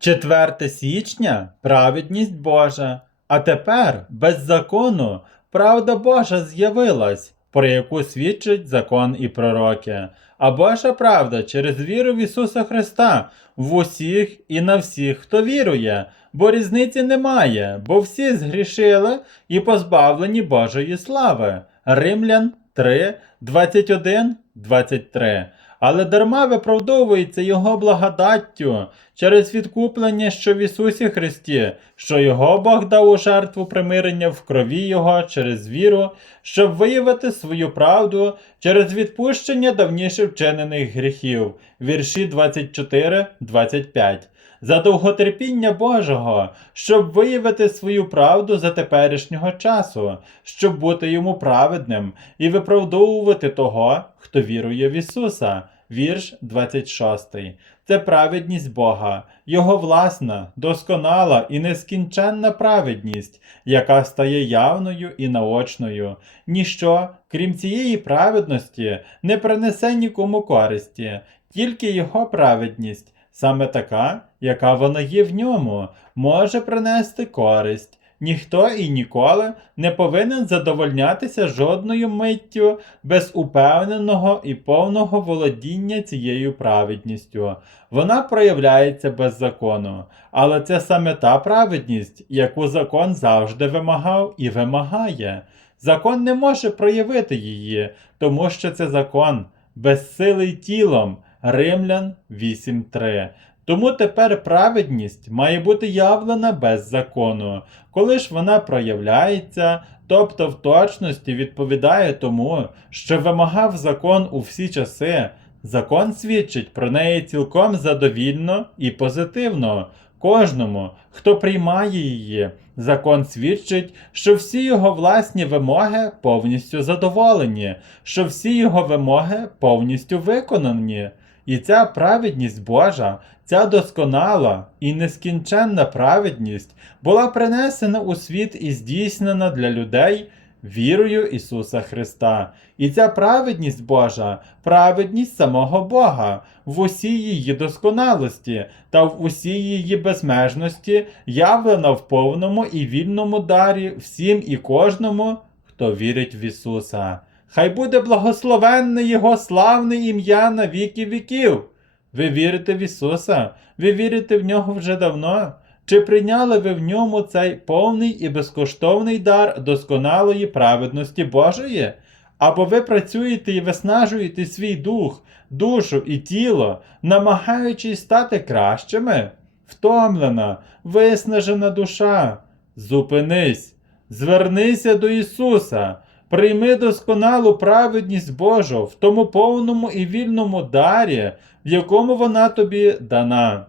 4 січня праведність Божа, а тепер без закону правда Божа з'явилась, про яку свідчить закон і пророки. А Божа правда через віру в Ісуса Христа в усіх і на всіх, хто вірує, бо різниці немає, бо всі згрішили і позбавлені Божої слави. Римлян 3, 21, 23. Але дарма виправдовується Його благодаттю через відкуплення, що в Ісусі Христі, що Його Бог дав у жертву примирення в крові Його через віру, щоб виявити свою правду через відпущення давніше вчинених гріхів. Вірші 24-25. За довготерпіння Божого, щоб виявити свою правду за теперішнього часу, щоб бути йому праведним і виправдовувати того, хто вірує в Ісуса. Вірш 26. Це праведність Бога, Його власна, досконала і нескінченна праведність, яка стає явною і наочною. Ніщо, крім цієї праведності, не принесе нікому користі, тільки Його праведність, саме така, яка вона є в ньому, може принести користь. Ніхто і ніколи не повинен задовольнятися жодною миттю без упевненого і повного володіння цією праведністю. Вона проявляється без закону, але це саме та праведність, яку закон завжди вимагав і вимагає. Закон не може проявити її, тому що це закон, безсилий тілом. Римлян 8.3. Тому тепер праведність має бути явлена без закону. Коли ж вона проявляється, тобто в точності відповідає тому, що вимагав закон у всі часи, закон свідчить про неї цілком задовільно і позитивно. Кожному, хто приймає її, закон свідчить, що всі його власні вимоги повністю задоволені, що всі його вимоги повністю виконані. І ця праведність Божа, ця досконала і нескінченна праведність була принесена у світ і здійснена для людей вірою Ісуса Христа. І ця праведність Божа, праведність самого Бога в усій її досконалості та в усій її безмежності явлена в повному і вільному дарі всім і кожному, хто вірить в Ісуса. Хай буде благословенне Його славне ім'я на віки віків. Ви вірите в Ісуса? Ви вірите в нього вже давно? Чи прийняли ви в ньому цей повний і безкоштовний дар досконалої праведності Божої? Або ви працюєте і виснажуєте свій дух, душу і тіло, намагаючись стати кращими? Втомлена, виснажена душа. Зупинись, звернися до Ісуса. Прийми досконалу праведність Божу в тому повному і вільному дарі, в якому вона тобі дана.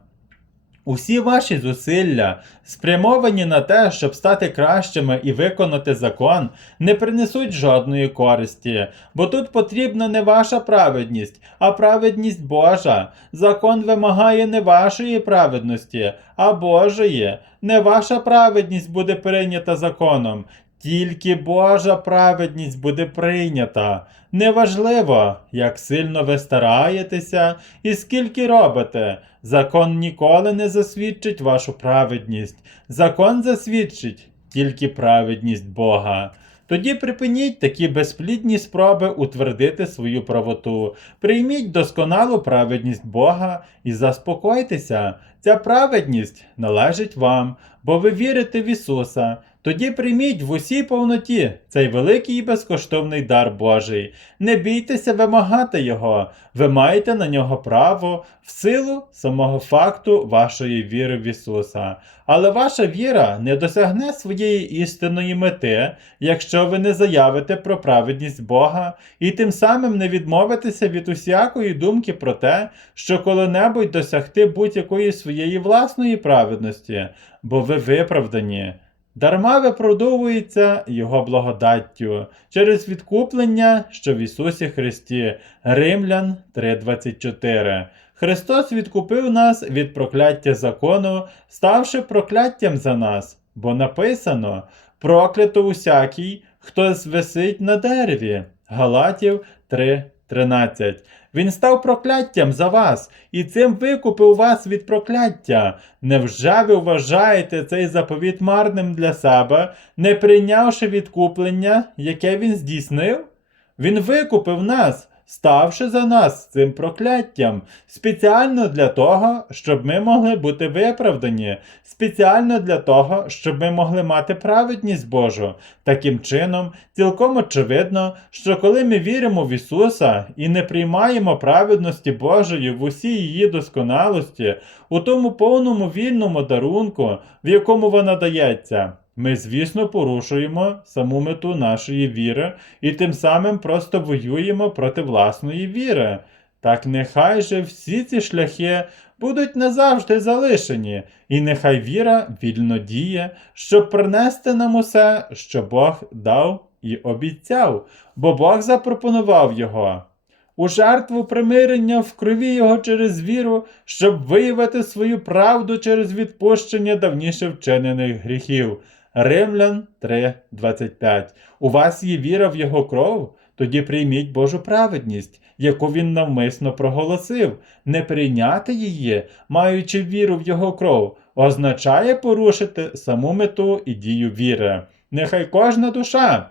Усі ваші зусилля, спрямовані на те, щоб стати кращими і виконати закон, не принесуть жодної користі, бо тут потрібна не ваша праведність, а праведність Божа. Закон вимагає не вашої праведності, а Божої. Не ваша праведність буде прийнята законом, тільки Божа праведність буде прийнята. Неважливо, як сильно ви стараєтеся і скільки робите. Закон ніколи не засвідчить вашу праведність. Закон засвідчить тільки праведність Бога. Тоді припиніть такі безплідні спроби утвердити свою правоту. Прийміть досконалу праведність Бога і заспокойтеся. Ця праведність належить вам, бо ви вірите в Ісуса. Тоді прийміть в усій повноті цей великий і безкоштовний дар Божий. Не бійтеся вимагати Його, ви маєте на нього право в силу самого факту вашої віри в Ісуса. Але ваша віра не досягне своєї істинної мети, якщо ви не заявите про праведність Бога і тим самим не відмовитеся від усякої думки про те, що коли-небудь досягти будь-якої своєї власної праведності, бо ви виправдані. Дарма виправдовується Його благодаттю через відкуплення, що в Ісусі Христі. Римлян 3:24. Христос відкупив нас від прокляття закону, ставши прокляттям за нас, бо написано: проклято усякий, хто звисить на дереві. Галатів 3:13. Він став прокляттям за вас і цим викупив вас від прокляття. Невже ви вважаєте цей заповіт марним для себе, не прийнявши відкуплення, яке він здійснив? Він викупив нас, ставши за нас цим прокляттям, спеціально для того, щоб ми могли бути виправдані, спеціально для того, щоб ми могли мати праведність Божу. Таким чином, цілком очевидно, що коли ми віримо в Ісуса і не приймаємо праведності Божої в усій її досконалості, у тому повному вільному дарунку, в якому вона дається, ми, звісно, порушуємо саму мету нашої віри і тим самим просто воюємо проти власної віри. Так нехай же всі ці шляхи будуть назавжди залишені, і нехай віра вільно діє, щоб принести нам усе, що Бог дав і обіцяв, бо Бог запропонував його. У жертву примирення в крові його через віру, щоб виявити свою правду через відпущення давніше вчинених гріхів. Римлян 3.25. У вас є віра в його кров? Тоді прийміть Божу праведність, яку він навмисно проголосив. Не прийняти її, маючи віру в його кров, означає порушити саму мету і дію віри. Нехай кожна душа,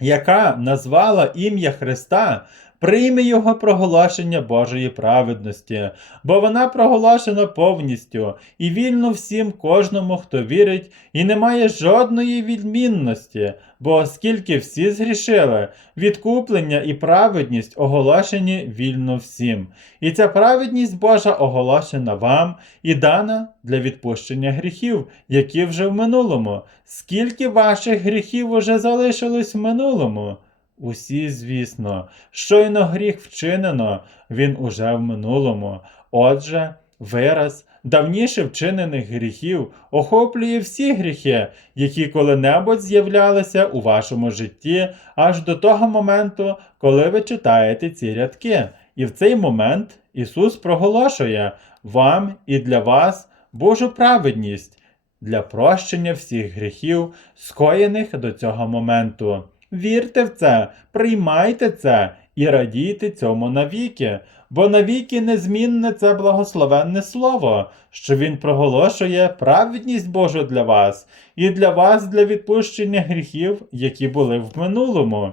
яка назвала ім'я Христа, прийме його проголошення Божої праведності, бо вона проголошена повністю і вільно всім кожному, хто вірить, і не має жодної відмінності, бо оскільки всі згрішили, відкуплення і праведність оголошені вільно всім. І ця праведність Божа оголошена вам і дана для відпущення гріхів, які вже в минулому. Скільки ваших гріхів уже залишилось в минулому? Усі, звісно, щойно гріх вчинено, він уже в минулому. Отже, вираз давніше вчинених гріхів охоплює всі гріхи, які коли-небудь з'являлися у вашому житті аж до того моменту, коли ви читаєте ці рядки. І в цей момент Ісус проголошує вам і для вас Божу праведність для прощення всіх гріхів, скоєних до цього моменту. Вірте в це, приймайте це і радійте цьому навіки, бо навіки незмінне це благословенне слово, що Він проголошує праведність Божу для вас і для вас для відпущення гріхів, які були в минулому.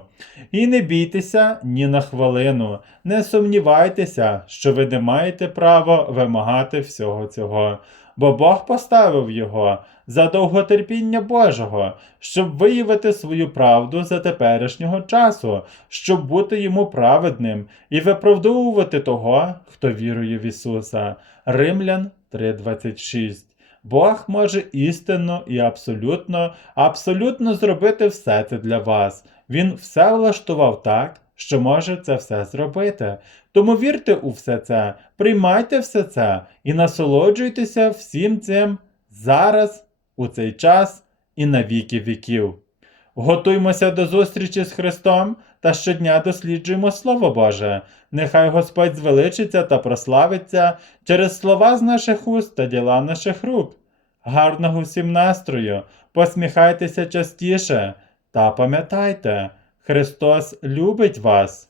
І не бійтеся ні на хвилину, не сумнівайтеся, що ви не маєте права вимагати всього цього, бо Бог поставив його за довготерпіння Божого, щоб виявити свою правду за теперішнього часу, щоб бути йому праведним і виправдовувати того, хто вірує в Ісуса. Римлян 3:26 Бог може істинно і абсолютно, абсолютно зробити все це для вас. Він все влаштував так, що може це все зробити. Тому вірте у все це, приймайте все це і насолоджуйтеся всім цим зараз, у цей час і на віки віків. Готуймося до зустрічі з Христом та щодня досліджуємо Слово Боже. Нехай Господь звеличиться та прославиться через слова з наших уст та діла наших рук. Гарного всім настрою, посміхайтеся частіше та пам'ятайте, Христос любить вас.